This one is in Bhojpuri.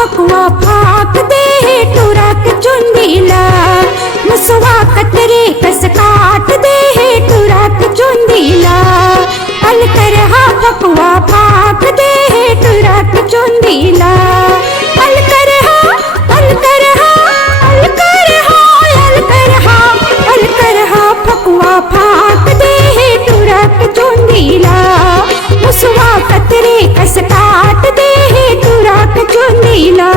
फकुआ फाक दे टुरक चुंदीला मुसवा कतरे कस काट दे टुरक चुंदीला अल करहा फकुआ फाक दे टुरक चुंदीला अल करहा अल करहा अल करहा अल करहा अल करहा फकुआ फाक दे टुरक चुंदीला मुसवा कतरे कस काट दे टुरक चुंदीला।